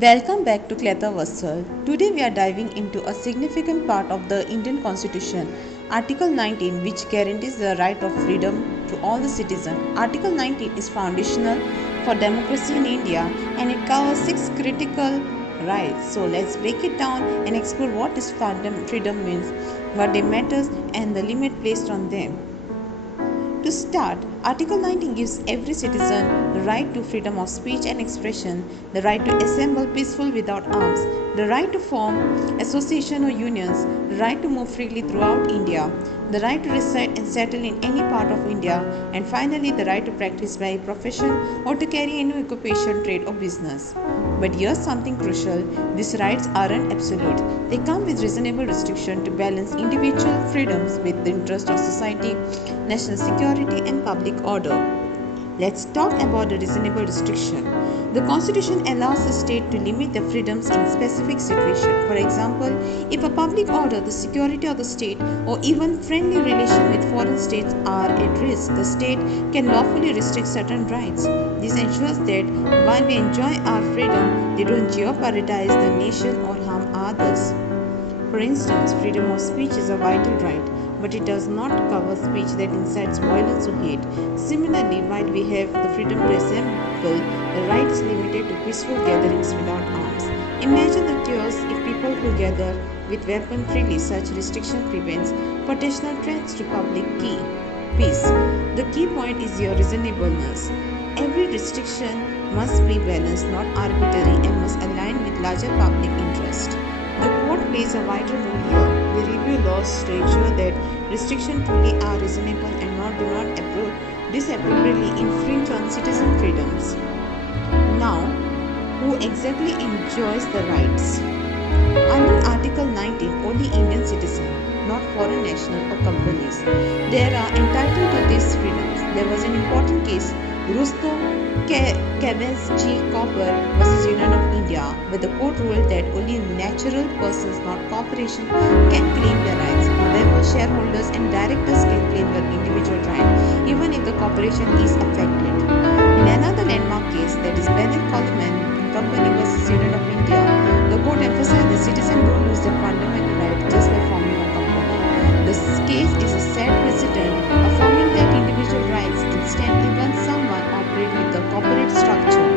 Welcome back to Cleta Vassal. Today we are diving into a significant part of the Indian Constitution, Article 19, which guarantees the right of freedom to all the citizens. Article 19 is foundational for democracy in India and it covers 6 critical rights. So let's break it down and explore what this freedom means, what they matters and the limit placed on them. To start, Article 19 gives every citizen the right to freedom of speech and expression, the right to assemble peaceful without arms, the right to form association or unions, the right to move freely throughout India, the right to reside and settle in any part of India, and finally the right to practice by profession or to carry any occupation, trade or business. But here's something crucial, these rights aren't absolute. They come with reasonable restriction to balance individual freedoms with the interest of society, national security and public order. Let's talk about the reasonable restriction. The Constitution allows the state to limit their freedoms in specific situations. For example, if a public order, the security of the state, or even friendly relation with foreign states are at risk, the state can lawfully restrict certain rights. This ensures that while we enjoy our freedom, they don't jeopardize the nation or harm others. For instance, freedom of speech is a vital right, but it does not cover speech that incites violence or hate. Similarly, while we have the freedom to assemble, the right is limited to peaceful gatherings without arms. Imagine the chaos if people could gather with weapons freely. Such restriction prevents potential threats to public peace. The key point is your reasonableness. Every restriction must be balanced, not arbitrary, and must align with larger public interest. The court plays a vital role here. We review laws to ensure that restrictions truly are reasonable and do not disappropriately infringe on citizen freedoms. Now, who exactly enjoys the rights? Under Article 19, only Indian citizens, not foreign national or companies, they are entitled to these freedoms. There was an important case, Rustom Kavazji Copper vs. Union of India, where the court ruled that only natural persons, not corporations, can claim their rights. However, shareholders and directors can claim their individual right, even if the corporation is affected. In another landmark case, that is Bennett Coleman and Company vs. Union of India, the court emphasized that citizens don't lose their fundamental right just by forming a company. This case is a sad precedent, affirming that individual rights extend even someone operate with the corporate structure.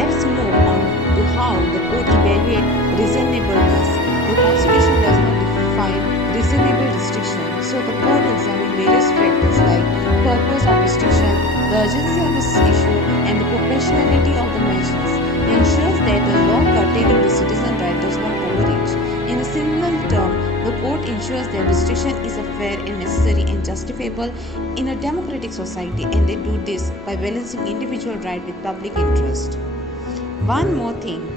Let's move on to how the court evaluates reasonableness. The Constitution does not define reasonable restriction, so the court examines various factors like purpose of restriction, the urgency of this issue, and the proportionality of the measures. It ensures that the law curtailing the citizen right does not overreach. In a similar term, the court ensures that restriction is fair and necessary and justifiable in a democratic society, and they do this by balancing individual right with public interest. One more thing,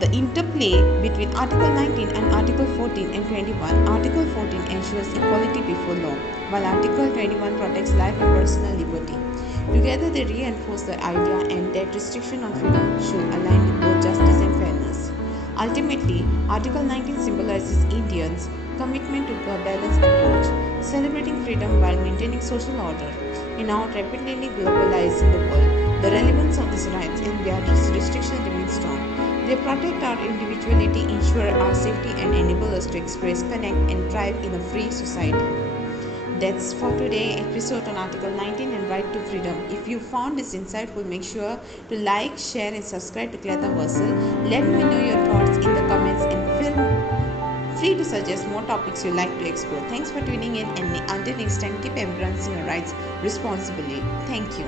the interplay between Article 19 and Article 14 and 21. Article 14 ensures equality before law, while Article 21 protects life and personal liberty. Together they reinforce the idea and that restriction on freedom should align with both justice and fairness. Ultimately, Article 19 symbolizes Indians' commitment to a balanced approach, celebrating freedom while maintaining social order. In our rapidly globalizing the world, the relevance of these rights and their restrictions remains strong. They protect our individuality, ensure our safety, and enable us to express, connect, and thrive in a free society. That's for today's episode on Article 19 and Right to Freedom. If you found this insightful, make sure to like, share, and subscribe to Cleta Vassal. Let me know your thoughts in the comments and feel free to suggest more topics you'd like to explore. Thanks for tuning in, and until next time, keep embracing your rights responsibly. Thank you.